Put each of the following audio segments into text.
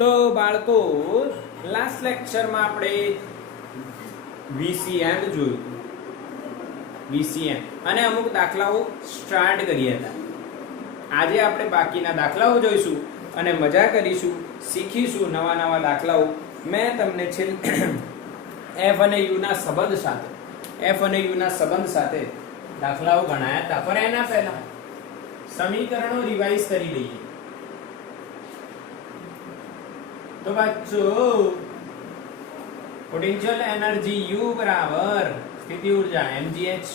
તો બાળકો લાસ્ટ લેક્ચરમાં આપણે VCM જોયું, VCM અને અમુક દાખલાઓ સ્ટાર્ટ કર્યા હતા. આજે આપણે બાકીના દાખલાઓ જોઈશું અને મજા કરીશું, શીખીશું નવા નવા દાખલાઓ. મેં તમને F અને U ના સંબંધ સાથે દાખલાઓ ગણાયા હતા, પણ એના પહેલા સમીકરણો રિવાઇઝ કરી લઈએ. તો બચ્ચો પોટેન્શિયલ એનર્જી U બરાબર સ્થિતિ ઊર્જા mgh,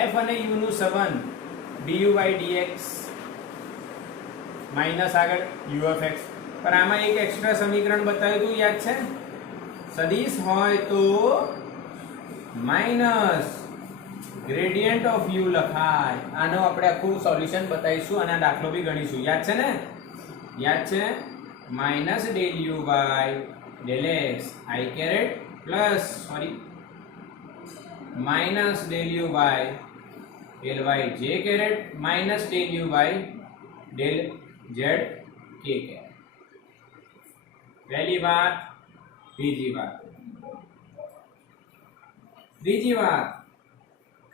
F અને U નું સંબંધ du/dx માઈનસ આગળ u of x. પર આમાં એક એક્સ્ટ્રા સમીકરણ બતાવ્યું હતું, યાદ છે? સદિશ હોય તો માઈનસ ગ્રેડિયન્ટ ઓફ u લખાય. આનો આપણે આખું સોલ્યુશન બતાવીશું અને દાખલો બી ગણીશું. યાદ છે ને? યાદ છે? Minus del u by del x I caret plus minus del u by del y j caret minus del u by del z k caret. पहली बात. बीजी बात. ત્રીજી વાત,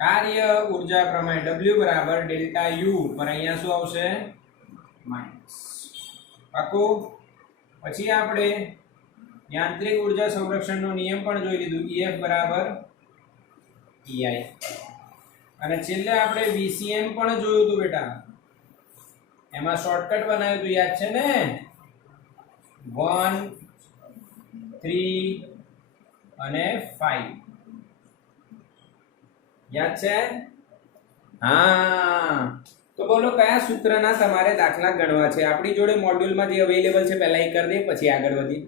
કાર્ય ઊર્જા પ્રમાણે W બરાબર ડેલ્ટા U પર અહીંયા શું આવશે? માઈનસ. પાકું? પછી આપણે યાંત્રિક ઊર્જા સંરક્ષણનો નિયમ પણ જોઈ લીધું, EF બરાબર EI. અને છેલ્લે આપણે VCM પણ જોયું હતું બેટા. એમાં શોર્ટકટ બનાવ્યું હતું, યાદ છે ને? 1 3 અને 5 યાદ છે? હા. તો બોલો કયા સૂત્રના તમારે દાખલા ગણવા છે? આપણી જોડે મોડ્યુલમાં જે અવેલેબલ છે પહેલા એ કરી દે, પછી આગળ વધી.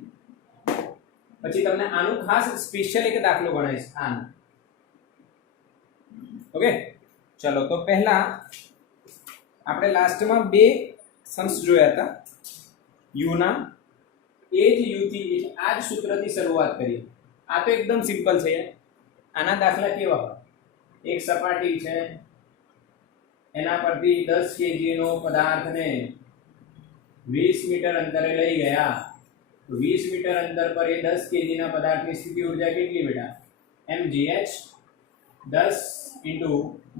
પછી તમને આનું ખાસ સ્પેશિયલ એક દાખલો ગણાવીશ આનો. ઓકે, ચલો. તો પહેલા આપણે લાસ્ટમાં બે સમ્સ જોયા હતા u ના. એ જ u થી આ જ સૂત્રથી શરૂઆત કરીએ. આ તો એકદમ સિમ્પલ છે. આના દાખલા કેવા હોય? એક સપાટી છે, એના પરથી 10 kg નો પદાર્થને 20 મીટર અંતરે લઈ ગયા. તો 20 મીટર અંતર પર એ 10 kg ના પદાર્થની સ્થિતિ ઊર્જા કેટલી બેટા? mgh 10 ×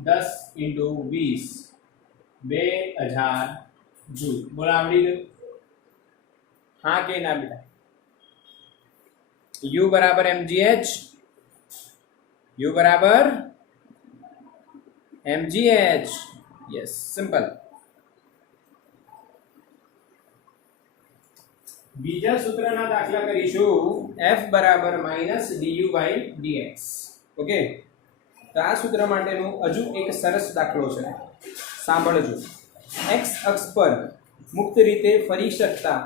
10 × 20 2000 joule. બોલો આવડી ગયું? હા કે ના બેટા? u બરાબર mgh, u બરાબર mgh. Yes, simple. બીજા સૂત્રના દાખલા કરીશું, F બરાબર માઈનસ du/dx. ઓકે, તો આ સૂત્ર માટેનું હજુ એક સરસ દાખલો છે, સાંભળજો. x અક્ષ પર મુક્ત રીતે ફરી શકતા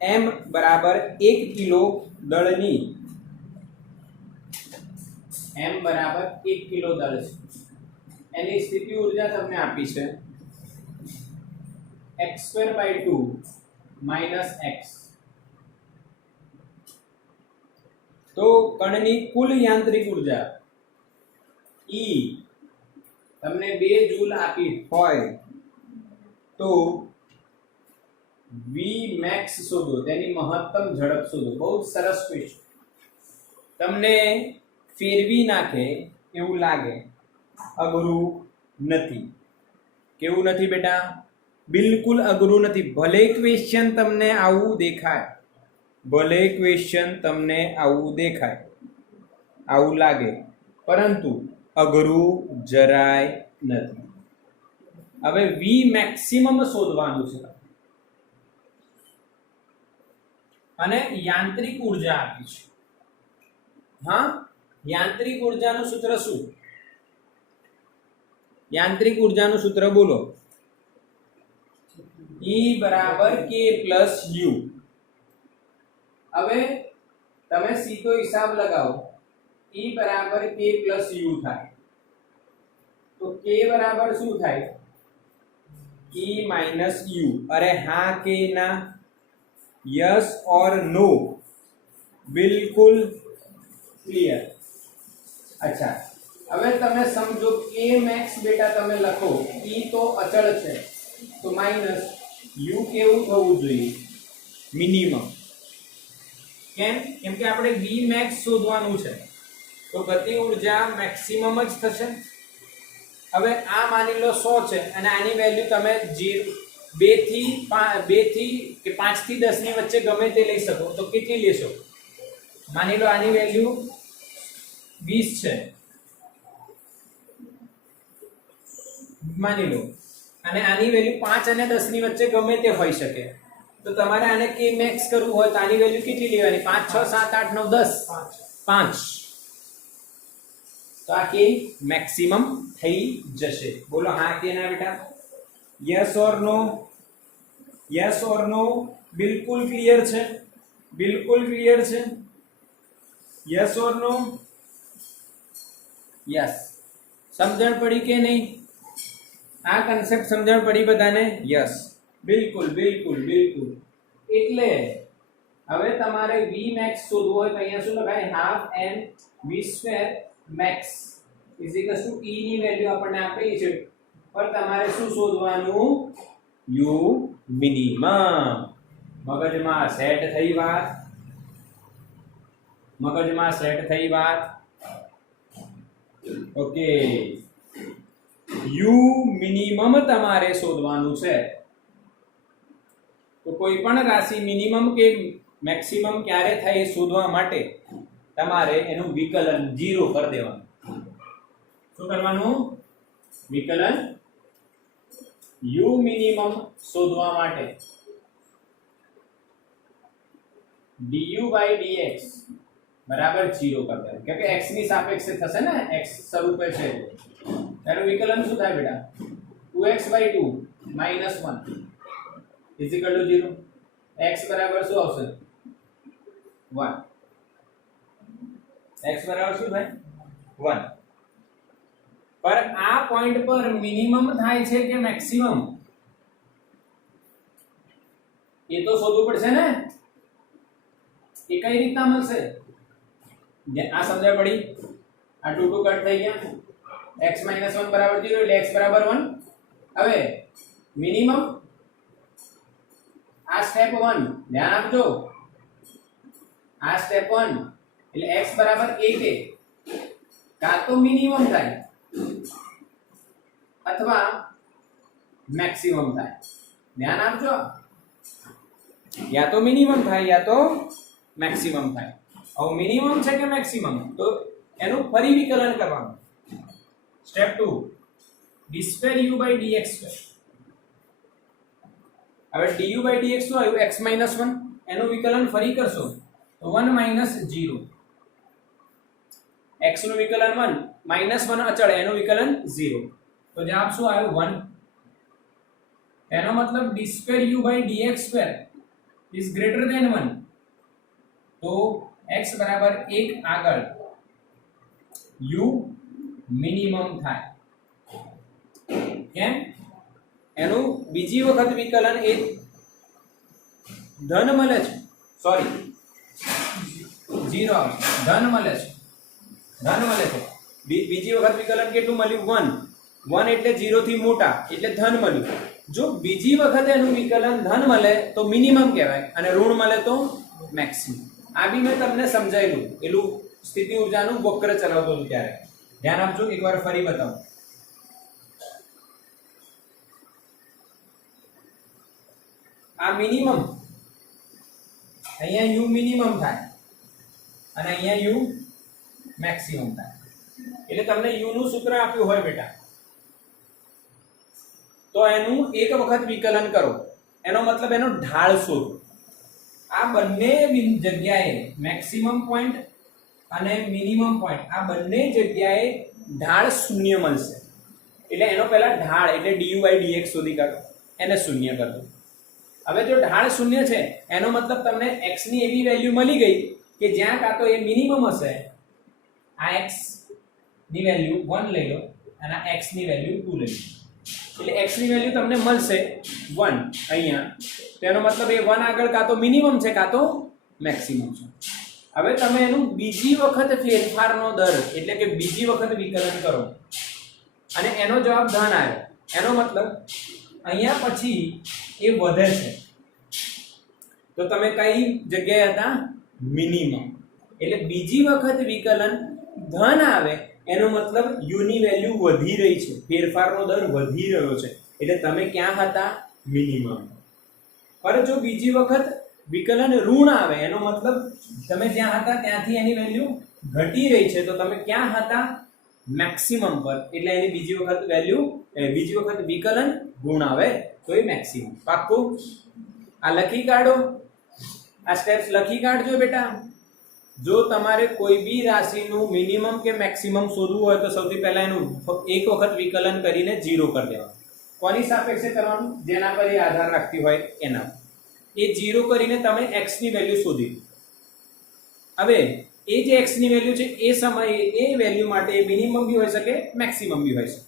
m બરાબર 1 કિલો દળની, m બરાબર 1 કિલો દળ છે, એની સ્થિતિ ઊર્જા તમને આપી છે x²/2 - x. તો કણની કુલ યાંત્રિક ઊર્જા E તમને 2 જૂલ આપી હોય તો Vmax શોધો, તેની મહત્તમ ઝડપ શોધો. બહુ સરસ ક્વેશ્ચન. તમને ફેરવી નાખે એવું લાગે, અઘરું નથી. કેવું નથી બેટા? બિલકુલ અઘરું નથી. ભલે ક્વેશ્ચન તમને આવું દેખાય, આવું લાગે, પરંતુ અઘરું જરાય નથી. હવે V મેક્સિમમ શોધવાનું છે અને યાંત્રિક ઊર્જા આપી છે. હા, યાંત્રિક ઊર્જાનું સૂત્ર શું? યાંત્રિક ઊર્જાનું સૂત્ર બોલો. E બરાબર K પ્લસ U. હવે તમે સીધો હિસાબ લગાવો. E બરાબર K પ્લસ U થાય તો K બરાબર શું થાય? E minus U. અરે હા કે ના? यस और नो? बिल्कुल क्लियर. अच्छा, હવે તમે સમજો કે મેક્સ બેટા તમે લખો, E તો અચળ છે તો માઈનસ U કેવું થવું જોઈએ? મિનિમમ. કેમ? કેમ કે આપણે બી મેક્સ શોધવાનું છે, તો ગતિ ઉર્જા મેક્સિમમ જ થશે. હવે આ માની લો 100 છે અને આની વેલ્યુ તમે 2 થી 5 કે 5 થી 10 ની વચ્ચે ગમે તે લઈ શકો. તો કેટલી લેશો? માની લો આની વેલ્યુ 20 છે માની લો, અને આની વેલ્યુ 5 અને 10 ની વચ્ચે ગમે તે હોઈ શકે. તો તમારે આને કે મેક્સ કરવું હોય તો આની વેલ્યુ કેટલી લેવાની? 5 6 7 8 9 10 5. તો આ કે મેક્સિમમ થઈ જશે. બોલો હા કે ના બેટા? Yes or no? Yes or no? બિલકુલ ક્લિયર છે? બિલકુલ ક્લિયર છે? Yes or no? યસ. સમજણ પડી કે નહીં? આ કન્સેપ્ટ સમજણ પડી બધાને? યસ, બિલકુલ બિલકુલ બિલકુલ. એટલે હવે તમારે v max શોધવું હોય તો અહીંયા શું લખાય? Half n v square max is equals to e ની વેલ્યુ આપણને આપેલી છે, પર તમારે શું શોધવાનું? u minimum. મગજમાં સેટ થઈ વાત? મગજમાં સેટ થઈ વાત? ઓકે, u મિનિમમ તમારે શોધવાનું છે. તો કોઈ પણ રાશિ મિનિમમ કે મેક્સિમમ ક્યારે થાય એ શોધવા માટે તમારે એનું વિકલન 0 કરી દેવાનું. શું કરવાનું? વિકલન u મિનિમમ શોધવા માટે du/dx બરાબર 0 કરી દેવાનું. કેમ કે x ની સાપેક્ષે થશે ને, x સ્વરૂપે છે. એનું વિકલન શું થાય બેટા? 2x/2 - 1 is equal to 0. x બરાબર શું આવશે? 1. x બરાબર શું થાય? 1. પર આ પોઈન્ટ પર મિનિમમ થાય છે કે મેક્સિમમ એ તો શોધવું પડશે ને. એ કઈ રીતના મળશે? આ સમજણ પડી? આ 2 2 કટ થઈ ગયા. x - 1 બરાબર 0 એટલે x બરાબર 1. હવે મિનિમમ આ સ્ટેપ 1 ધ્યાન આપજો. આ સ્ટેપ 1 એટલે x બરાબર 1 એ કાં તો મિનિમમ થાય અથવા મેક્સિમમ થાય. ધ્યાન આપજો. યા તો મિનિમમ થાય યા તો મેક્સિમમ થાય. હવે મિનિમમ છે કે મેક્સિમમ, તો એનું ફરી વિકલન કરવાનું. Step 2 d2u/dx. હવે du/dx શું આવ્યું? x - 1. એનું વિકલન ફરી કરશો તો 1 - 0. x નું વિકલન 1 -1 અચળ, એનું વિકલન 0. તો જવાબ શું આવ્યો? 1. એનો મતલબ d2u/dx² is greater than 1. તો x બરાબર 1 આગળ u મિનિમમ થાય. કેમ? એનું બીજી વખત વિકલન એ ધન મળે છે, સોરી 0 આવશે. ધન મળે છે, ધન મળે છે. બીજી વખત વિકલન કેટલું મળ્યું? 1. 1 એટલે 0 થી મોટા એટલે ધન મળ્યું. જો બીજી વખત એનું વિકલન ધન મળે તો મિનિમમ કહેવાય અને ઋણ મળે તો મેક્સિમમ. આ બી મેં તમને સમજાયેલું, એલું સ્થિતિ ઊર્જાનું વક્ર ચલાવતો હતું ત્યારે. ધ્યાન આપજો, એકવાર ફરી બતાવું. આ મિનિમમ, અહીંયા u મિનિમમ થાય અને અહીંયા u મેક્સિમમ થાય. એટલે તમને u નું સૂત્ર આપ્યું હોય બેટા, તો એનું એક વખત વિકલન કરો. એનો મતલબ એનો ઢાળ શોધો. આ બંને જગ્યાએ મેક્સિમમ પોઈન્ટ અને મિનિમમ પોઈન્ટ, આ બંને જગ્યાએ ઢાળ શૂન્ય મળશે. એટલે એનો પહેલા ઢાળ એટલે du/dx શોધી કાઢો, એને શૂન્ય કરી દો. હવે જો ઢાળ શૂન્ય છે એનો મતલબ તમને x ની એવી વેલ્યુ મળી ગઈ કે જ્યાં કાં તો એ મિનિમમ હશે. આ x ની વેલ્યુ 1 લઈ લો અને આ x ની વેલ્યુ 2 લઈ લો. એટલે x ની વેલ્યુ તમને મળશે 1 અહીંયા. તેનો મતલબ એ 1 આગળ કાં તો મિનિમમ છે કાં તો મેક્સિમમ છે. હવે તમે એનું બીજી વખત ફેરફારનો દર એટલે કે બીજી વખત વિકલન કરો અને એનો જવાબ ધન આવ્યો. એનો મતલબ અહીંયા પછી એ વધે છે. તો તમે કઈ જગ્યાએ હતા? મિનિમમ. એટલે બીજી વખત વિકલન ધન આવે એનો મતલબ u ની વેલ્યુ વધી રહી છે, ફેરફારનો દર વધી રહ્યો છે, એટલે તમે ક્યાં હતા? મિનિમમ. પર જો બીજી વખત વિકલન ઋણ આવે એનો મતલબ તમે જ્યાં હતા ત્યાંથી એની વેલ્યુ ઘટી રહી છે, તો તમે ક્યાં હતા? મેક્સિમમ પર. એટલે એની બીજી વખત વેલ્યુ બીજી વખત વિકલન ઋણ આવે તો એ મેક્સિમમ. પાક્કું? આ લખી કાઢો, આ સ્ટેપ્સ લખી કાઢજો બેટા. જો તમારે કોઈ બી રાશિનું મિનિમમ કે મેક્સિમમ શોધવું હોય તો સૌથી પહેલા એનું એક વખત વિકલન કરીને 0 કરી દેવાનું. કોની સાપેક્ષે કરવાનું? જેના પર એ આધાર રાખતી હોય એના. એ 0 કરીને તમે x ની વેલ્યુ શોધી. હવે એ જે x ની વેલ્યુ છે એ સમયે એ વેલ્યુ માટે મિનિમમ બી હોઈ શકે, મેક્સિમમ બી હોઈ શકે.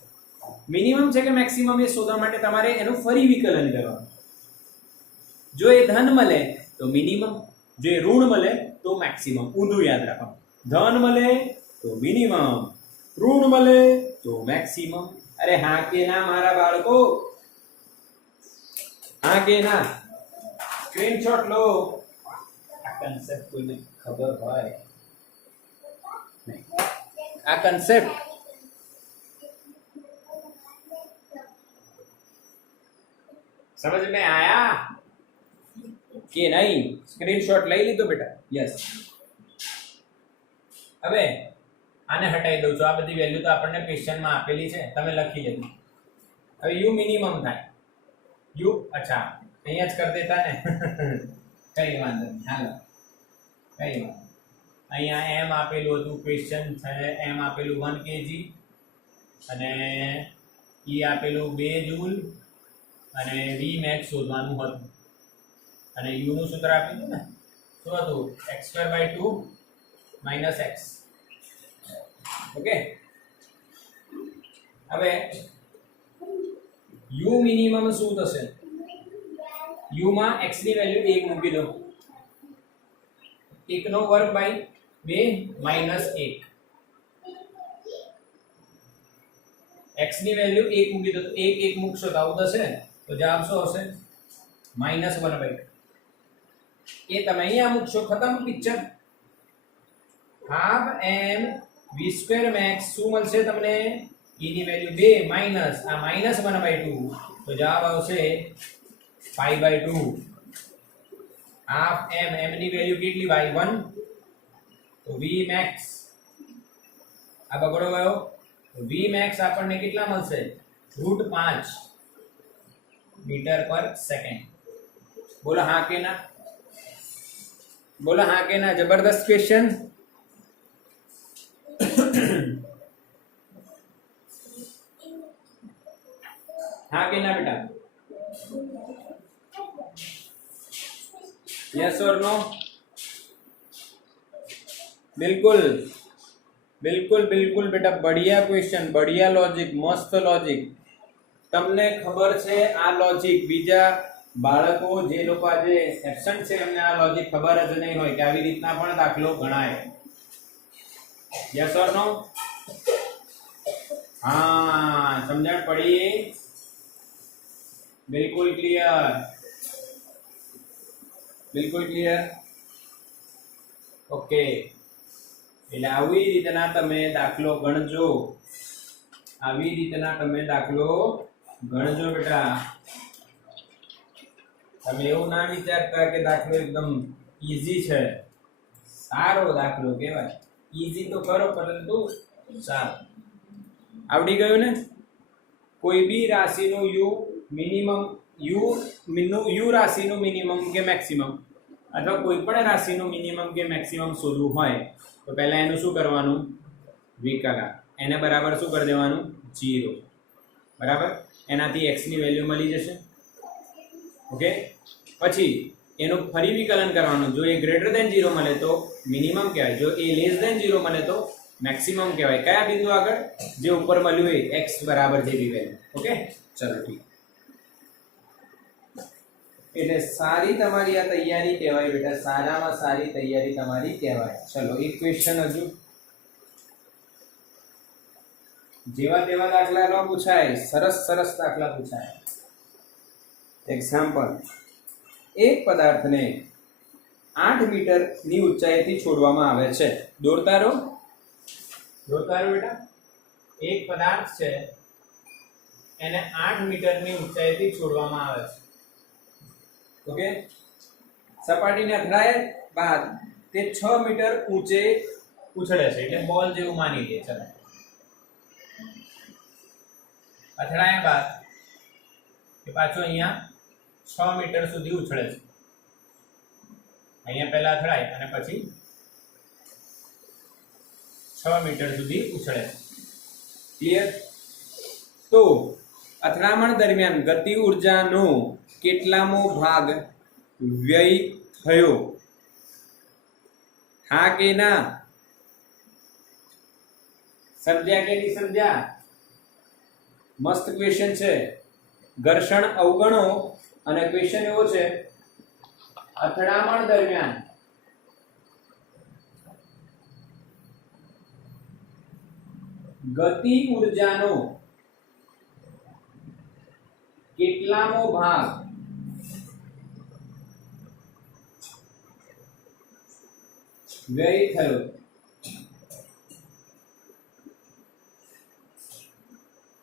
મિનિમમ છે કે મેક્સિમમ એ શોધવા માટે તમારે એનું ફરી વિકલન કરવાનું. જો એ ધન મળે તો મિનિમમ, જો એ ઋણ મળે તો મેક્સિમમ. ઊંધું યાદ રાખવાનું. ધન મળે તો મિનિમમ, ઋણ મળે તો મેક્સિમમ. અરે હા કે ના મારા બાળકો? હા કે ના? સ્ક્રીનશોટ લો. આ કન્સેપ્ટ કોઈને ખબર હોય નહીં. આ કન્સેપ્ટ समझ में आया कि नहीं? स्क्रीनशॉट લઈ લીધો બેટા? યસ. હવે આને હટાવી દઉં છું. આ બધી વેલ્યુ તો આપણને ક્વેશ્ચનમાં આપેલી છે, તમે લખી લેજો. હવે u મિનિમમ થાય. u અચ્છા અહીંયા જ કરી દેતા ને. કઈ વાંધો નહીં, હાલો કઈ વાંધો. અહીંયા m આપેલું હતું, ક્વેશ્ચન છે m આપેલું 1 kg અને e આપેલું 2 જૂલ અને v max શોધવાનું હતું અને u નું સૂત્ર આપ્યું હતું ને, શું હતું? x² - x. ઓકે. હવે u મિનિમમ શું થશે? u માં x ની વેલ્યુ 1 મૂકી દો. 1 નો વર્ગ બાય 2 માઈનસ 1. x ની વેલ્યુ 1 મૂકી દો. 1 1 મૂકશો તો આવું થશે, તો જવાબ શું આવશે? -1/2. એ તમે અહીંયા મૂકશો, ખતમ picture. Half m v² max શું મળશે તમને? e ની વેલ્યુ 2 માઈનસ આ -1/2, તો જવાબ આવશે π/2. હાફ m, m ની વેલ્યુ કેટલી ભાઈ? 1, તો v max આ બગડો ગયો, તો v max આપણને કેટલા મળશે? √5 મીટર પર સેકન્ડ. બોલો હા કે ના? બોલો હા કે ના? જબરદસ્ત ક્વેશ્ચન. हाँ कि ना बेटा? यस और नो? बिल्कुल बिल्कुल बिल्कुल बेटा, बढ़िया क्वेश्चन, बढ़िया लॉजिक, मस्त लॉजिक. તમને ખબર છે આ લોજિક બીજા બાળકો જે લોકો આજે એબ્સન્ટ છે એમને આ લોજિક ખબર જ નહીં હોય કે આવી રીતના પણ દાખલો ગણાય. યસ ઓર નો? હા, સમજણ પડી? बिल्कुल क्लियर, बिल्कुल क्लियर. ओके. એટલે આવી રીતના તમે દાખલો ગણજો. આવી રીતના તમે દાખલો ગણજો બેટા. તમે એવું ના વિચારતા કે દાખલો એકદમ ઈઝી છે. સારો દાખલો કહેવાય. ઈઝી તો કરો પરંતુ સારો. આવડી ગયું ને? કોઈ બી રાશિનું u મિનિમમ, u રાશિનું મિનિમમ કે મેક્સિમમ અથવા કોઈ પણ રાશિનું મિનિમમ કે મેક્સિમમ શોધવું હોય તો પહેલા એનું શું કરવાનું? વિકલન. એને બરાબર શું કરી દેવાનું? 0. બરાબર. એનાથી x ની વેલ્યુ મળી જશે. ઓકે. પછી એનું ફરી વિકલન કરવાનું. જો એ ગ્રેટર ધેન 0 મળે તો મિનિમમ કહેવાય, જો એ લેસ ધેન 0 મળે તો મેક્સિમમ કહેવાય. કયા બિંદુ આગળ? જે ઉપર મળ્યું હોય x બરાબર જેવી વેલ્યુ. ઓકે, ચલો ઠીક. એટલે સારી તમારી આ તૈયારી કહેવાય બેટા. સારામાં સારી તૈયારી તમારી કહેવાય. ચલો એક ક્વેશ્ચન હજુ. જેવા તેવા દાખલા ન પૂછાય, સરસ સરસ દાખલા પૂછાય. એક્ઝામ્પલ: એક પદાર્થને 8 મીટરની ઊંચાઈથી છોડવામાં આવે છે. દોરતા રહો બેટા. એક પદાર્થ છે એને 8 મીટરની ઊંચાઈથી છોડવામાં આવે છે. ઓકે, સપાટીને અથડાય બાદ તે 6 મીટર ઊંચે ઉછળે છે, એટલે બોલ જેવું માની લે. ચલો, અથડાયા બાદ એ પાછો અહીંયા 6 મીટર સુધી ઉછળે છે. અહીંયા પહેલા અથડાય અને પછી 6 મીટર સુધી ઉછળે છે. ક્લિયર? તો અથડામણ દરમિયાન ગતિ ઉર્જાનો કેટલામો ભાગ વ્યય થયો? હા કે ના? સમજ્યા કે નહીં સમજ્યા? મસ્ત ક્વેશ્ચન છે. ઘર્ષણ અવગણો અને ક્વેશ્ચન એવો છે, અથડામણ દરમિયાન ગતિ ઉર્જાનો કેટલામો ભાગ વ્યય થયો?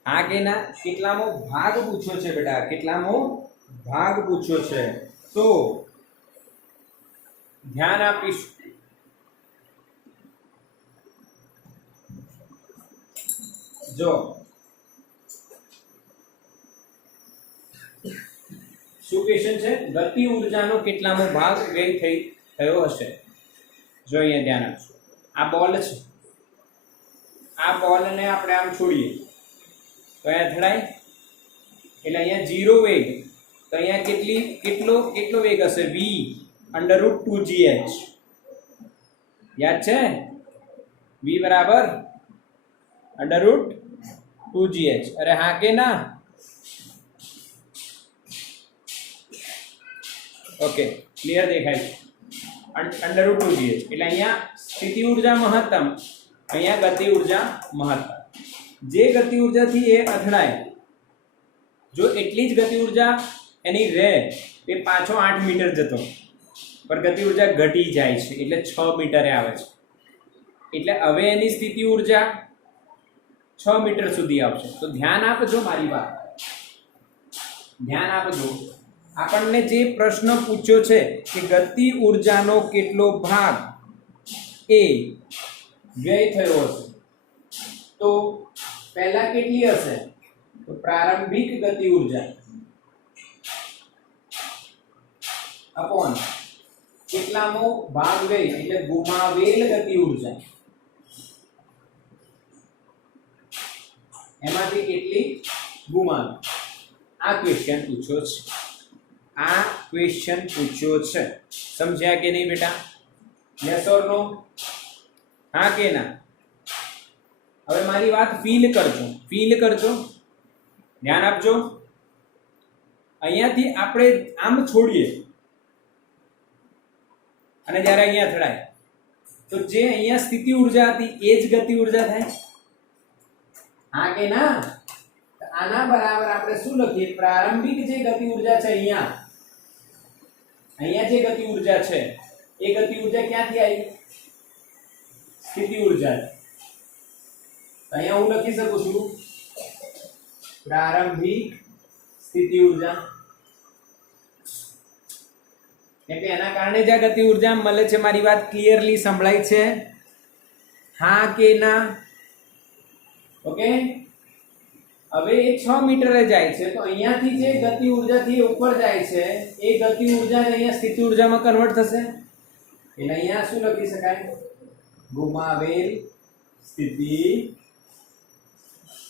હા કે ના? કેટલામો ભાગ પૂછ્યો છે બેટા, કેટલામો ભાગ પૂછ્યો છે. તો ધ્યાન આપીશું. જો શું ક્વેશ્ચન છે? ગતિ ઉર્જાનો કેટલામો ભાગ વ્યય થયો હશે? જો અહીંયા ધ્યાન આપજો. આ બોલ છે, આ બોલને આપણે આમ છોડીએ તો અહીંયા અથડાય, એટલે અહીંયા 0 વેગ. તો અહીંયા કેટલો વેગ હશે? v √2gh. યાદ છે? v બરાબર √2gh. અરે હા કે ના? ઓકે, ક્લિયર દેખાય છે? √2gh એટલે અહીંયા સ્થિતિ ઉર્જા મહત્તમ, અહીંયા ગતિ ઉર્જા મહત્તમ. જે ગતિ ઉર્જાથી એ અથડાય, જો એટલી જ ગતિ ઉર્જા એની રહે, એ પાછો 8 મીટર જતો, પણ ગતિ ઉર્જા ઘટી જાય છે એટલે 6 મીટરે આવે છે. એટલે હવે એની સ્થિતિ ઉર્જા 6 મીટર સુધી આવશે. તો ધ્યાન આપજો મારી વાત, ધ્યાન આપજો. આપણને જે પ્રશ્ન પૂછ્યો છે કે ગતિ ઉર્જાનો કેટલો ભાગ એ વ્યય થયો હશે, તો પહેલા કેટલી હશે? તો પ્રારંભિક ગતિ ઉર્જા અપોન કેટલામો ભાગ વ્યય, એટલે ગુમાવેલ ગતિ ઉર્જા, એમાંથી કેટલી ગુમાવી. આ ક્વેશ્ચન પૂછ્યો છે, આ ક્વેશ્ચન પૂછ્યો છે. સમજ્યા કે નહીં બેટા? યસ ઓર નો? હા કે ના? હવે મારી વાત ફીલ કરજો, ફીલ કરજો, ધ્યાન આપજો. અહીંયાથી આપણે આમ છોડીએ અને જ્યારે અહીંયા અથડાય, તો જે અહીંયા સ્થિતિ ઉર્જા હતી એ જ ગતિ ઉર્જા થાય. હા કે ના? આના બરાબર આપણે શું લખીએ? પ્રારંભિક જે ગતિ ઉર્જા છે, અહીંયા જે ગતિ ઉર્જા છે, એ ગતિ ઉર્જા ક્યાંથી આવી? સ્થિતિ ઉર્જા. અહીંયા હું લખી શકું છું પ્રારંભિક સ્થિતિ ઉર્જા, એટલે એના કારણે જ આ ગતિ ઉર્જા મળે છે. મારી વાત ક્લિયરલી સંભળાય છે? હા કે ના? ઓકે, હવે એ 6 મીટરે જાય છે, તો અહીંયાથી જે ગતિ ઉર્જાથી ઉપર જાય છે એ ગતિ ઉર્જા અહીંયા સ્થિતિ ઉર્જામાં કન્વર્ટ થશે. એટલે અહીંયા શું લખી શકાય? ગુમાવેલ સ્થિતિ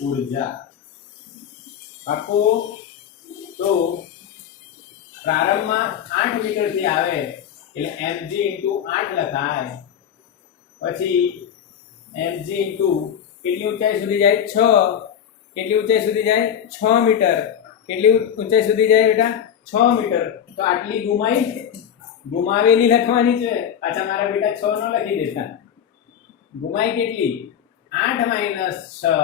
ઉર્જા. આપો તો પ્રારંભમાં 8 મીટરથી આવે એટલે mg * 8 લખાય. પછી mg કેટલી ઊંચાઈ સુધી જાય? 6. કેટલી ઊંચાઈ સુધી જાય? 6 મીટર. કેટલી ઊંચાઈ સુધી જાય બેટા? 6 મીટર. તો આટલી ગુમાવેલી લખવાની છે. પાછા મારા બેટા 6 ન લખી દેતા. ગુમાઈ કેટલી? 8 - 6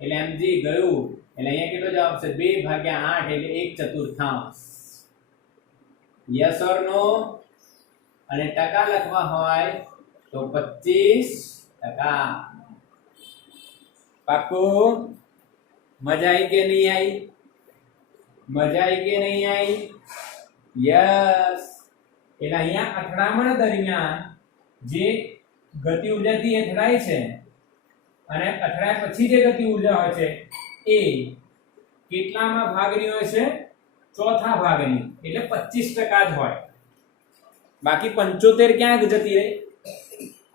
એટલે mg ગયું. એટલે અહીંયા કેટલો જવાબ છે? 2/8 એટલે 1/4. યસ ઓર નો? અને ટકા લખવા હોય તો 25%. પાક્કું? મજા આવી કે નહીં આવી? મજા આવી કે નહીં આવી? યસ. એટલે અહીંયા અથડામણ દરમિયાન જે ગતિ ઉર્જાથી અથડાય છે અને અથડાયા પછી જે ગતિ ઉર્જા હોય છે એ કેટલામાં ભાગની હોય છે? ચોથા ભાગની, એટલે 25% જ હોય. બાકી 75 ક્યાં જતી રહી?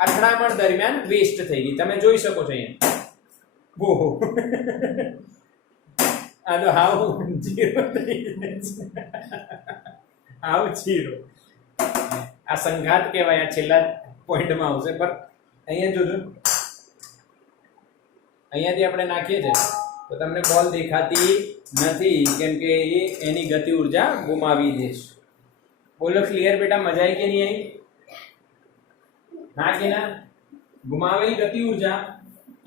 અથડામણ દરમિયાન વેસ્ટ થઈ ગઈ. તમે જોઈ શકો છો અહીંયા. ઓહો, આ તો હાવ 0 થઈ જાય. હાવ 0. આ સંઘાત કહેવાય. આ છેલ્લા પોઈન્ટમાં આવશે. પણ અહીંયા જોજો, અહીંયાથી આપણે નાખીએ છીએ તો તમને બોલ દેખાતી નથી, કેમ કે એ એની ગતિ ઉર્જા ગુમાવી દેશે. બોલો ક્લિયર બેટા? મજા આવી કે નહીં આવી? હા કે ના? ગુમાવેલી ગતિ ઉર્જા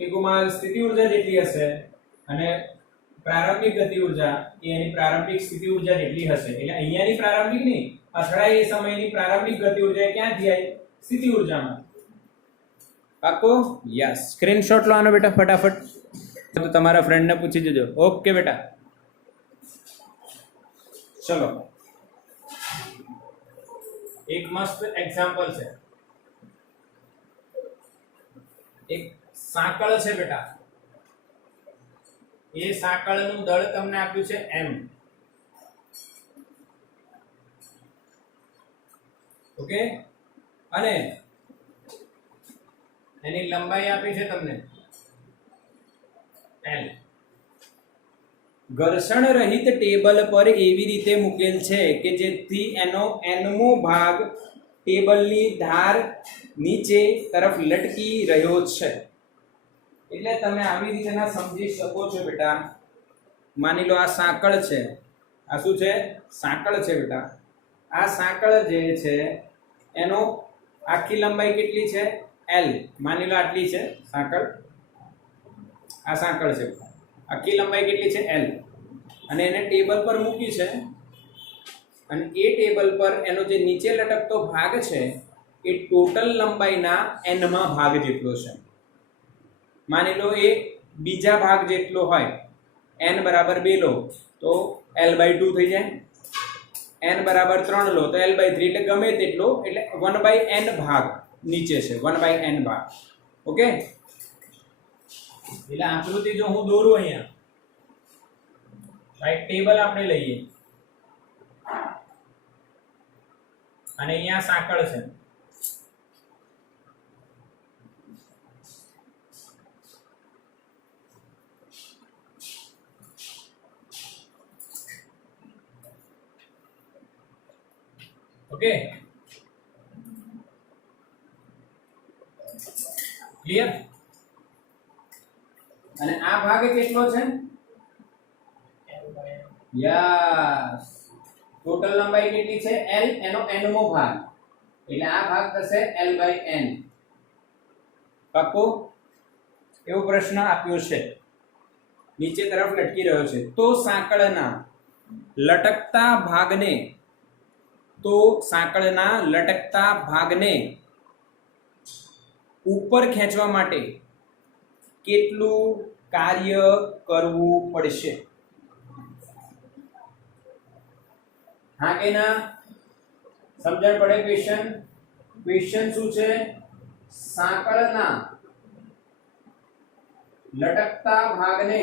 એ ગુમાવેલ સ્થિતિ ઉર્જા જેટલી હશે અને પ્રારંભિક ગતિ ઉર્જા એ એની પ્રારંભિક સ્થિતિ ઉર્જા જેટલી હશે. એટલે અહીંયાની પ્રારંભિક નહીં, અથડાય એ સમયની પ્રારંભિક ગતિ ઉર્જા ક્યાંથી આવી? સ્થિતિ ઉર્જામાં. પાક્કો? યસ. સ્ક્રીનશોટ લો આનો બેટા ફટાફટ. તો તમારા ફ્રેન્ડને પૂછી દેજો. ઓકે બેટા, ચલો. એક મસ્ત એક્ઝામ્પલ છે. એક સાંકળ છે બેટા. એ સાંકળનું દળ તમને આપ્યું છે m. ઓકે, અને એની લંબાઈ આપી છે તમને l. ઘર્ષણ રહિત ટેબલ પર એવી રીતે મૂકેલ છે કે જેથી એનો nમો ભાગ ટેબલની ધાર નીચે તરફ લટકી રહ્યો છે. એટલે તમે આવી રીતના સમજી શકો છો બેટા. માની લો આ સાંકળ છે. આ શું છે? સાંકળ છે બેટા. આ સાંકળ જે છે એનો આખી લંબાઈ કેટલી છે? l. માની લો આટલી છે સાંકળ. આ સાંકળ છે. આખી લંબાઈ કેટલી છે? l. અને એને ટેબલ પર મૂકી છે અને એ ટેબલ પર એનો જે નીચે લટકતો ભાગ છે એ ટોટલ લંબાઈના n માં ભાગ જેટલો છે. માની લો એ બીજા ભાગ જેટલો હોય. n બરાબર 2 લો તો l/2 થઈ જાય. n બરાબર 3 લો તો l/3, એટલે ગમે તેટલો, એટલે 1/n ભાગ નીચે છે. 1/n ભાગ. ઓકે, એટલે આકૃતિ જો હું દોરું અહીંયા, રાઈટ, ટેબલ આપણે લઈએ અને અહીંયા સાંકળ છે. Okay, clear? અને આ ભાગ કેટલો છે? યસ. ટોટલ લંબાઈ કેટલી છે? l. એનો nમો ભાગ, એટલે આ ભાગ થશે l/n. પાક્કો? એવો પ્રશ્ન આપ્યો છે. નીચે તરફ લટકી રહ્યો છે. તો સાંકળના લટકતા ભાગને ઉપર ખેંચવા માટે કેટલું કાર્ય કરવું પડશે? હા કે ના? સમજણ પડે? ક્વેશ્ચન શું છે? સાંકળના લટકતા ભાગને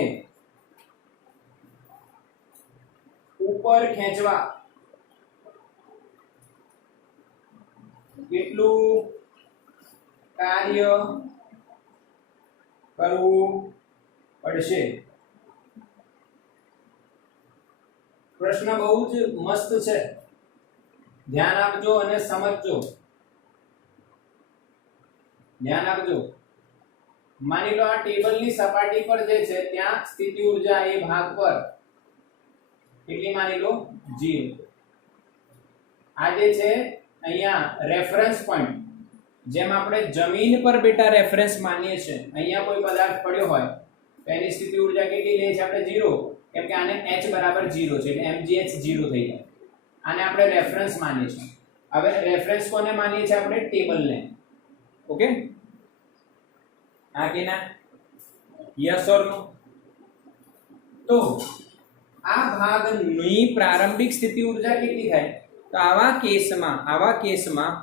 ઉપર ખેંચવા કેટલું કાર્ય કરવું પડશે? પ્રશ્ન બહુ જ મસ્ત છે. ધ્યાન આપજો અને સમજજો. ધ્યાન આપજો. માની લો આ ટેબલની સપાટી પર જે છે ત્યાં સ્થિતિ ઊર્જા એ ભાગ પર કેટલી માની લો? 0. આ જે છે અહીંયા રેફરન્સ પોઈન્ટ, જેમ આપણે જમીન પર બેટા રેફરન્સ માનીએ છીએ, અહીંયા કોઈ પદાર્થ પડ્યો હોય તો એની સ્થિતિ ઊર્જા કેટલી લે છે આપણે? 0, કેમ કે આને h બરાબર 0 છે, એટલે mgh 0 થઈ જાય. આને આપણે રેફરન્સ માનીએ છીએ. હવે રેફરન્સ કોને માનીએ છીએ આપણે? ટેબલને. ઓકે, હા કે ના? યસ ઓર નો? તો આ ભાગની પ્રારંભિક સ્થિતિ ઊર્જા કેટલી થાય? તો આવા કેસમાં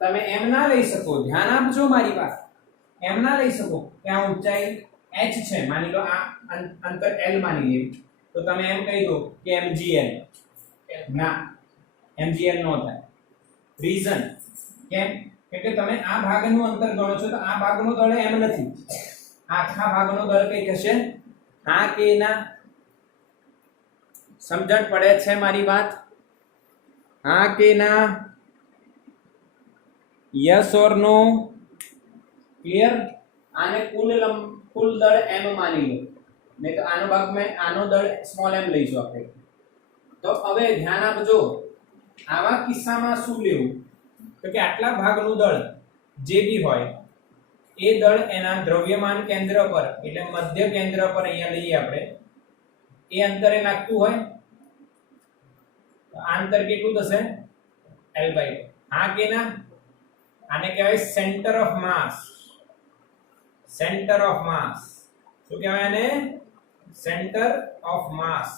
તમે એમ ના લઈ શકો, ધ્યાન આપજો મારી વાત, એમ ના લઈ શકો કે આ ઊંચાઈ h છે, માની લો આ અંતર l માની લે, તો તમે એમ કહી દો કે mgl. ના, mgl નો થાય. રીઝન કેમ? કે તમે આ ભાગનું અંતર ગણો છો તો આ ભાગનો દળ એમ નથી, આખા ભાગનો દળ કઈ હશે? હા કે ના? સમજણ પડે છે મારી વાત? હા કે ના? Yes or no? ક્લિયર? આને કુલ દળ m માની લો, નહીં તો આનો ભાગ મેં આનો દળ સ્મોલ m લઈશું આપણે. તો હવે ધ્યાન આપજો, આવા કિસ્સામાં શું લેવું? તો કે આટલા ભાગનું દળ જે બી હોય એ દળ એના દ્રવ્યમાન કેન્દ્ર પર, એટલે મધ્ય કેન્દ્ર પર અહીંયા લઈએ આપણે, એ અંતરે લાગતું હોય તો આ અંતર કેટલું થશે? l/2. હા કે ના? આને કહેવાય centre of mass. Centre of માસ. શું કહેવાય આને? Centre of mass.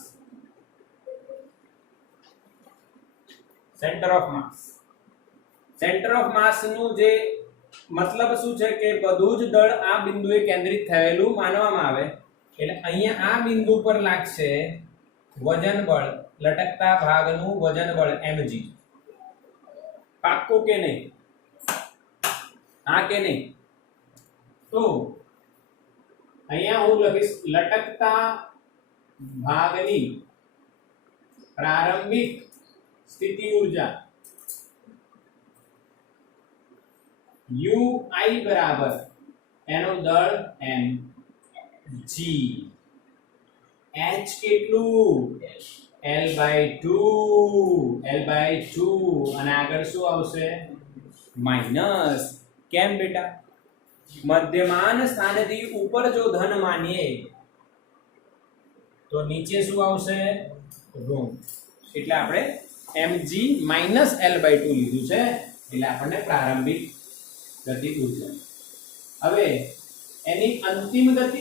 Centre of mass. Centre of માસ નું જે મતલબ શું છે કે બધું જ દળ આ બિંદુએ કેન્દ્રિત થયેલું માનવામાં આવે, એટલે અહીંયા આ બિંદુ પર લાગશે વજન બળ, લટકતા ભાગનું વજન બળ mg. પાક્કું કે નહીં? હા કે નહીં? તો અહીંયા હું લખીશ લટકતા ભાગની પ્રારંભિક સ્થિતિ ઊર્જા ui બરાબર એનું દળ m g. h કેટલું? l/2. અને આગળ શું આવશે? માઈનસ. કેમ બેટા? મધ્યમાન સ્થાનથી ઉપર જો ધન માનીએ તો નીચે શું આવશે? ઋણ. એટલે આપણે mg -l/2 લીધું છે, એટલે આપણને પ્રારંભિક ગતિ ઊર્જા. હવે એની અંતિમ ગતિ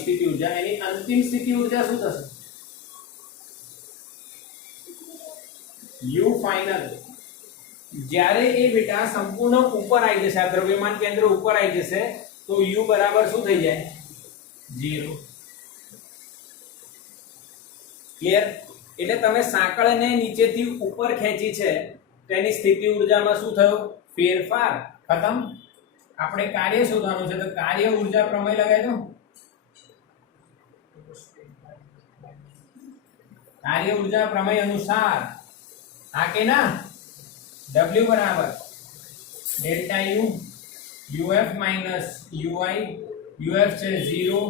સ્થિતિ ઊર્જા, એની અંતિમ સ્થિતિ ઊર્જા શું થશે? u final. જ્યારે એ બેટા સંપૂર્ણ ઉપર આવી જશે, આ દ્રવ્યમાન કેન્દ્ર ઉપર આવી જશે, તો u બરાબર શું થઈ જાય? 0. ક્લિયર? એટલે તમે સાંકળને નીચેથી ઉપર ખેંચી છે, તેની સ્થિતિ ઊર્જામાં શું થયું? ફેરફાર. ખતમ. આપણે કાર્ય શોધવાનું છે, તો કાર્ય ઊર્જા પ્રમેય લગાવી દો. કાર્ય ઊર્જા પ્રમેય અનુસાર હા કે ના? W બરાબર delta U uf minus ui. uf છે 0,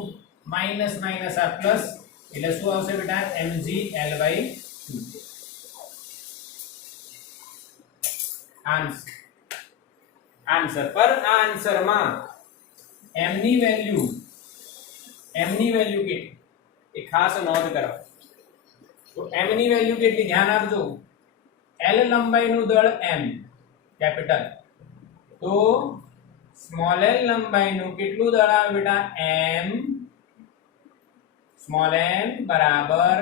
માઈનસ માઈનસ આ પ્લસ, એટલે શું આવશે બેટા? mg l/2. આન્સર પર આ આન્સરમાં m ની વેલ્યુ કેટલી એ ખાસ નોંધ કરો. તો m ની વેલ્યુ કેટલી? ધ્યાન આપજો. l લંબાઈનું દળ m કેપિટલ, તો સ્મોલ l લંબાઈનું કેટલું દળ આવે બેટા? m. સ્મોલ m બરાબર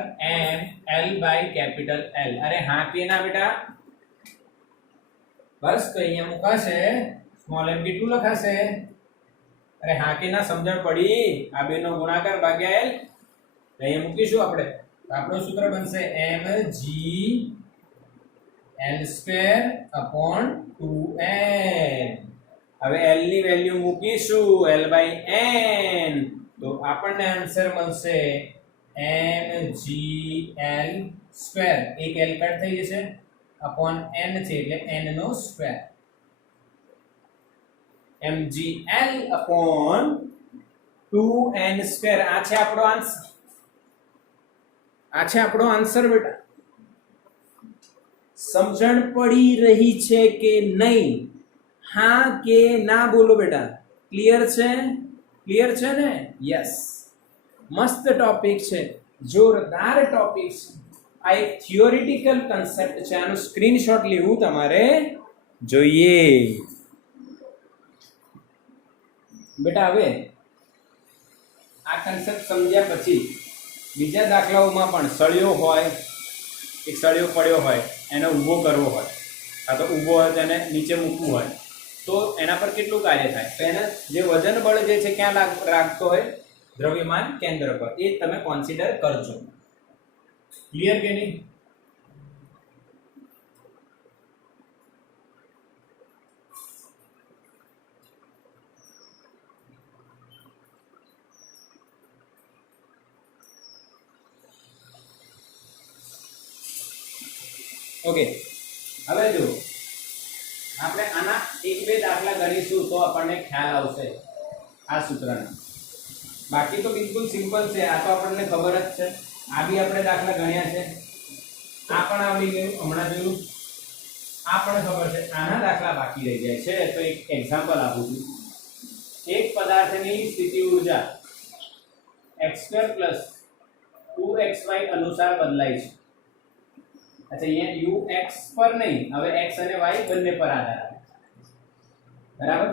m l/કેપિટલ L. અરે હા કે ના બેટા? બસ તો અહીંયા મુકાશે સ્મોલ m કેટલું લખાશે? અરે હા કે ના? સમજણ પડી? આ બેનો ગુણાકાર ભાગ્યા l. અહીંયા મૂકીશું આપણે, આપણું સૂત્ર બનશે mg l/2/2n. હવે l ની વેલ્યુ મૂકીશું l/n, તો આપણને આન્સર મળશે mg l². એક l કટ થઈ જશે, અપોન n છે એટલે n નો સ્ક્વેર. mg l/2n². આ છે આપણો આન્સર. આ છે આપણો આન્સર બેટા. સમજણ પડી રહી છે કે નહીં? હા કે ના બોલો બેટા? ક્લિયર છે? ક્લિયર છે ને? યસ. મસ્ત ટોપિક છે, જોરદાર ટોપિક છે. આ એક થિયોરિટિકલ કન્સેપ્ટ છે, આનું સ્ક્રીનશોટ લેવું તમારે જોઈએ. બેટા હવે આ કન્સેપ્ટ સમજ્યા પછી બીજા દાખલાઓમાં પણ સળિયો હોય, એક સળિયો પડ્યો હોય, એને ઊભો કરવો હોય, કાં તો ઊભો હોય તેને નીચે મૂકવું હોય, તો એના પર કેટલું કાર્ય થાય? તો એના જે વજન બળ જે છે ક્યાં રાખતો હોય? દ્રવ્યમાન કેન્દ્ર પર. એ તમે કોન્સિડર કરજો. ક્લિયર કે નહીં? ઓકે, હવે જો આપણે આના એક બે દાખલા ગણીશું તો આપણને ખ્યાલ આવશે આ સૂત્રના. બાકી તો બિલકુલ સિમ્પલ છે, આ તો આપણને ખબર જ છે. આ બી આપણે દાખલા ગણ્યા છે, આ પણ આવડી ગયું હમણાં જોયું, આ પણ ખબર છે. આના દાખલા બાકી રહી જાય છે. તો એક એક્ઝામ્પલ આપું છું. એક પદાર્થની સ્થિતિ ઊર્જા x² + 2xy અનુસાર બદલાય છે. अच्छा, यहाँ ux पर नहीं, હવે x અને y બંને પર આધાર રાખે. બરાબર?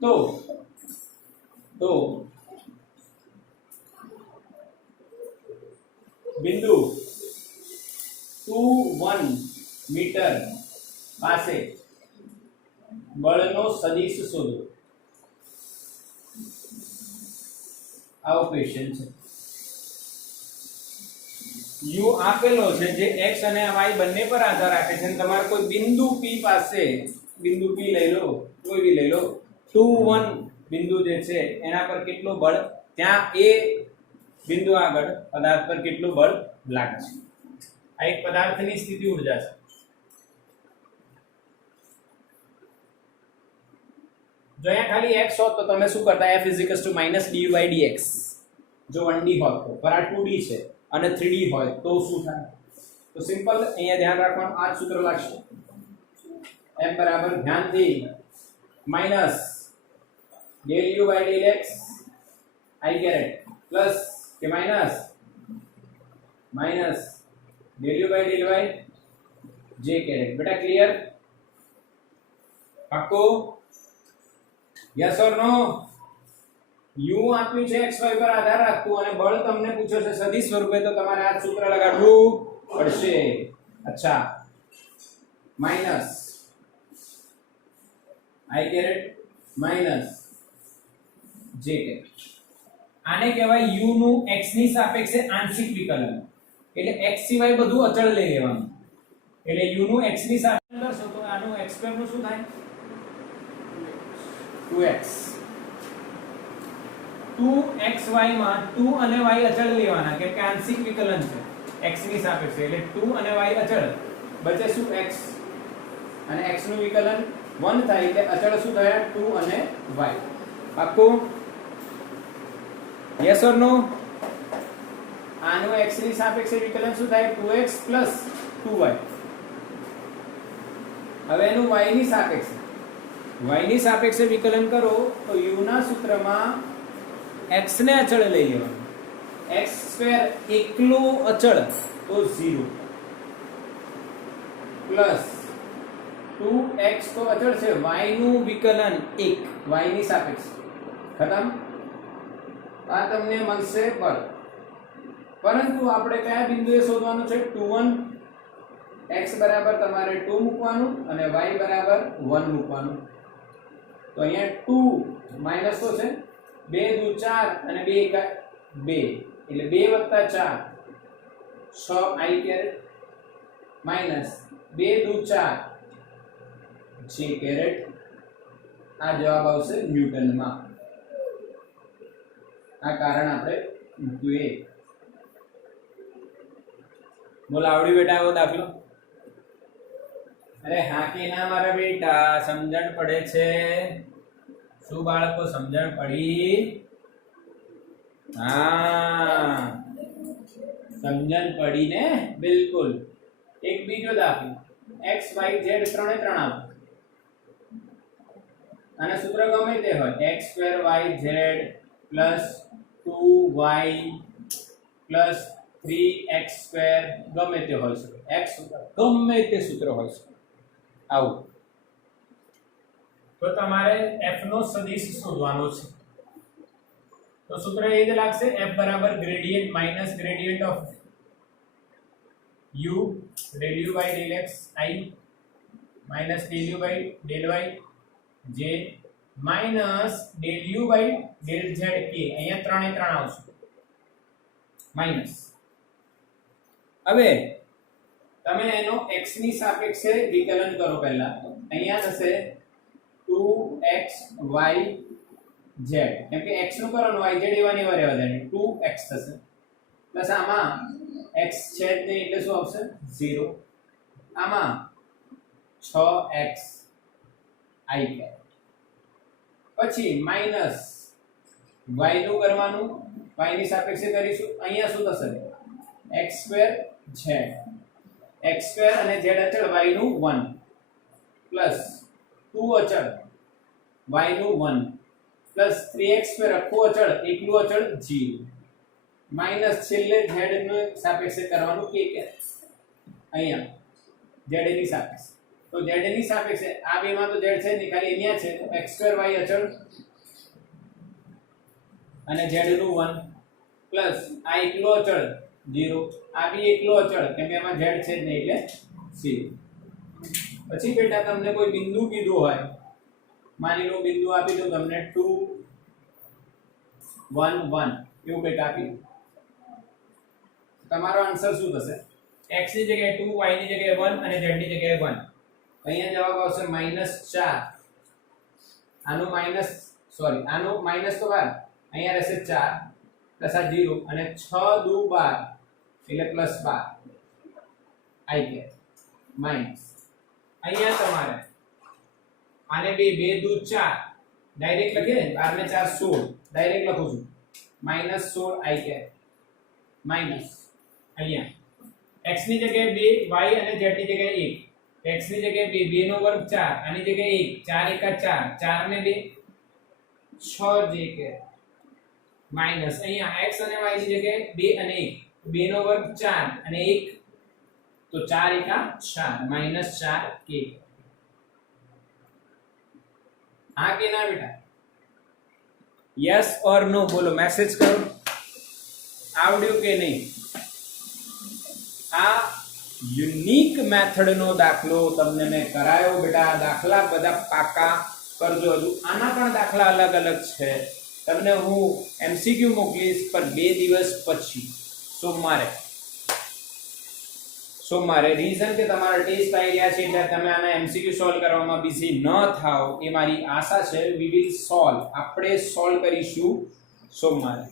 તો બિંદુ 2 મીટર પાસે બળનો સદિશ શોધો. આવો ક્વેશ્ચન છે. u આપેલો છે જે x અને y બંને પર આધાર રાખે છે. તમારે કોઈ બિંદુ p પાસે, બિંદુ p લઈ લો, કોઈ બી લઈ લો, 2 1 બિંદુ જે છે એના પર કેટલું બળ, ત્યાં એ બિંદુ આગળ પદાર્થ પર કેટલું બળ લાગે છે. આ એક પદાર્થની સ્થિતિ ઊર્જા છે. જો અહીંયા ખાલી x હોત તો તમે શું કરતા? f = -du/dx. જો 1d હોત તો, પર આ 2d છે અને 3D હોય તો શું થાય? તો સિમ્પલ અહીંયા ધ્યાન રાખવાનું, આ સૂત્ર લાગશે. f બરાબર ધ્યાનથી -∂u/∂x i કેરેટ પ્લસ કે માઈનસ -∂u/∂y j કેરેટ. બેટા ક્લિયર? પાક્કો? Yes or no? u આપ્યું છે xy પર આધાર રાખતું અને બળ તમને પૂછ્યો છે સદિશ સ્વરૂપે, તો તમારે આ સૂત્ર લગાડવું પડશે. અચ્છા, minus i caret minus j caret. આને કહેવાય u નું x ની સાપેક્ષે આંશિક વિકલન. એટલે x સિવાય બધું અચળ લઈ લેવાનું. એટલે u નું x ની સાપેક્ષે કરશો તો આનું x² નું શું થાય? 2x. 2xy માં 2 અને y અચળ લેવાના, કે આંશિક વિકલન છે x ની સાપેક્ષે. એટલે 2 અને y અચળ, બચે શું? x. અને x નું વિકલન 1 થાય એટલે અચળ શું થયા? 2 અને y. પાક્કું? યસ ઓર નો? આનું x ની સાપેક્ષે વિકલન શું થાય? 2x + 2y. હવે એનું y ની સાપેક્ષે, y ની સાપેક્ષે વિકલન કરો તો u ના સૂત્રમાં x ને અચળ લઈ લેવાનું. x² એકલો અચળ તો 0 પ્લસ 2x તો અચળ છે, y નું વિકલન 1 y ની સાપેક્ષે. ખતમ? આ તમને મળશે બળ. પરંતુ આપણે કયા બિંદુએ શોધવાનું છે? 2 1. x બરાબર તમારે 2 મૂકવાનું અને y બરાબર 1 મૂકવાનું. તો અહીંયા 2 માઈનસ તો છે, 2 દુ 4 અને 2 એકા 2, એટલે 2 + 4 6 i કેરેટ માઈનસ 2 દુ 4 j કેરેટ. આ જવાબ આવશે ન્યૂટનમાં. આ કારણ આપણે મૂક્યું. બોલ, આવડી બેટા આવો દાખલો? અરે હા કે ના મારા બેટા? સમજણ પડે છે? શું બાળકો સમજણ પડી? હા, સમજણ પડી ને? બિલકુલ. એક બીજો દાખલો, x y z ત્રણે ત્રણ આપો અને સૂત્ર ગમે તે હોય, x² y z + 2y + 3x² ગમે તે હોઈ શકે, x ગમે તે સૂત્ર હોઈ શકે આવું. તો તમારે f નો સદિશ શોધવાનો છે. તો સૂત્ર એ જ લાગશે, f બરાબર gradient minus gradient of u del u by del x I minus del u by del y j minus del u by del z k. અહીંયા 3 એ 3 આવશે માઈનસ. હવે તમે એનો x ની સાપેક્ષે વિકલન કરો પહેલા. અહીંયા થશે 2x y z, કેમ કે x નું કરવાનું y z એવા ને એવા રહેવા દેવાનું, 2x થશે પ્લસ આમાં x છેદ નહીં એટલે શું આવશે 0, આમાં 6x I કે, પછી માઈનસ y નું કરવાનું, y ની સાપેક્ષે કરીશું. અહીંયા શું થશે x² z, x² અને z અચળ y નું 1 પ્લસ 2 અચળ y નું 1 પ્લસ 3x² આખું અચળ એકલું અચળ 0 માઈનસ છેલ્લે z નું સાપેક્ષે કરવાનું k કે અહીંયા z ની સાપેક્ષે. તો z ની સાપેક્ષે આ બેમાં તો z છે ને, ખાલી અહીંયા છે, તો x² y અચળ અને z નું 1 પ્લસ આ એકલો અચળ 0, આ બી એકલો અચળ કેમ કે એમાં z છે જ નહીં એટલે 0. પછી બેટા તમને કોઈ બિંદુ કીધું હોય, માની લો બિંદુ આપી દો તમને 2 1 1 એવું બેટા આપી દો, તમારો આન્સર શું થશે? x ની જગ્યાએ 2, y ની જગ્યાએ 1 અને z ની જગ્યાએ 1. અહીંયા જવાબ આવશે -4. આનું માઈનસ સોરી આનું માઈનસ તો 12, અહીંયા રહેશે 4 પ્લસ આ 0 અને 6 દુ 12 એટલે +12 I કે માઈનસ. અહીંયા તમારે આને 2 દુ 4 ડાયરેક્ટ લખીએ ને, 12 ને 4 16 ડાયરેક્ટ લખું છું, -16 I કે માઈનસ. અહીંયા x ની જગ્યાએ 2, y અને z ની જગ્યાએ 1, x ની જગ્યાએ 2, 2 નો વર્ગ 4, આની જગ્યાએ 1, 4 એકા 4, 4 ને 2 6 j કે માઈનસ. અહીંયા x અને y ની જગ્યાએ 2 અને 1, 2 નો વર્ગ 4 અને 1 તો 4 એકા 4 -4 k. હા કે ના બેટા? યસ ઓર નો બોલો, મેસેજ કરો. આવડ્યું કે નહીં? આ યુનિક મેથડ નો દાખલો તમને મેં કરાયો બેટા. દાખલા બધા પાકા કરજો. હજુ આના પણ દાખલા અલગ અલગ છે, તમને હું MCQ મોકલીશ પર 2 દિવસ પછી સોમવારે. રીઝન કે તમારા ટેસ્ટ આવી રહ્યા છે એટલે તમે આના MCQ સોલ્વ કરવામાં બિઝી ન થાઓ એ મારી આશા છે. વી વિલ સોલ્વ, આપણે સોલ્વ કરીશું સોમવારે.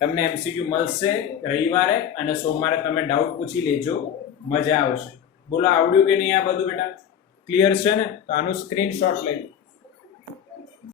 તમને MCQ મળશે રવિવારે અને સોમવારે તમે ડાઉટ પૂછી લેજો, મજા આવશે. બોલો આવડ્યું કે નહીં આ બધું બેટા? ક્લિયર છે ને? તો આનું સ્ક્રીનશોટ લઈ